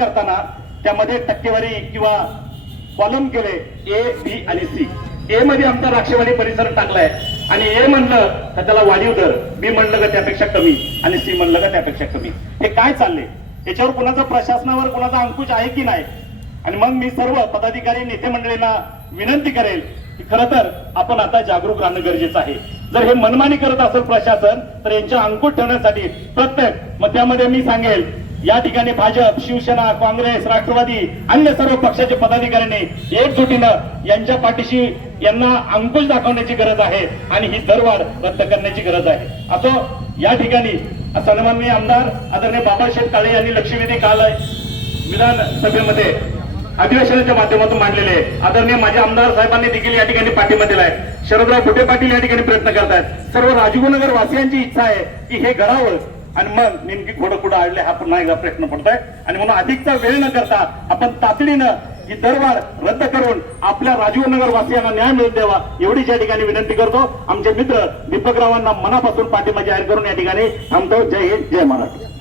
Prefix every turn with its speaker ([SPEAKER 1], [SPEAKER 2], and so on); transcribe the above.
[SPEAKER 1] करताना त्यामध्ये टक्केवारी किंवा कॉलम केले ए बी आणि सी ए मध्ये आमचा राक्षवाडी परिसर टाकलाय. आणि ए म्हणलं तर त्याला वाढीव दर. बी म्हणलं का त्यापेक्षा कमी. आणि सी म्हणलं का त्यापेक्षा कमी. हे काय चालले? याच्यावर कुणाचा प्रशासनावर कुणाचा अंकुश आहे की नाही? आणि मग मी सर्व पदाधिकारी नेते मंडळींना विनंती करेल की खरं तर आपण आता जागरूक राहणं गरजेचं आहे. जर हे मनमानी करत असेल प्रशासन तर यांच्या अंकुश ठेवण्यासाठी प्रत्येक मग त्यामध्ये मी सांगेल या ठिकाणी भाजप शिवसेना काँग्रेस राष्ट्रवादी अन्य सर्व पक्षाचे पदाधिकाऱ्यांनी एकजुटीनं यांच्या पाठीशी यांना अंकुश दाखवण्याची गरज आहे आणि ही दरवाढ रद्द करण्याची गरज आहे. असो या ठिकाणी सन्माननीय आमदार आदरणीय बाबासाहेब काळे यांनी लक्षवेधी काल विधानसभेमध्ये अधिवेशनाच्या माध्यमातून मांडलेले आदरणीय माझ्या आमदार साहेबांनी देखील या ठिकाणी पाठिंबा दिलाय. शरदराव फुटे पाटील या ठिकाणी प्रयत्न करतायत. सर्व राजगुरुनगर वासियांची इच्छा आहे की हे घडावं आणि मग नेमकी घोडं कुठं आडले हा पुन्हा एकदा प्रश्न पडतोय. आणि म्हणून अधिकचा वेळ न करता आपण तातडीनं ही दरबार रद्द करून आपल्या राजीवनगर वासियांना न्याय मिळवून द्यावा एवढीच या ठिकाणी विनंती करतो. आमचे मित्र दीपकरावांना मनापासून पाठिंबा जाहीर करून या ठिकाणी थांबतो. जय हिंद जय महाराष्ट्र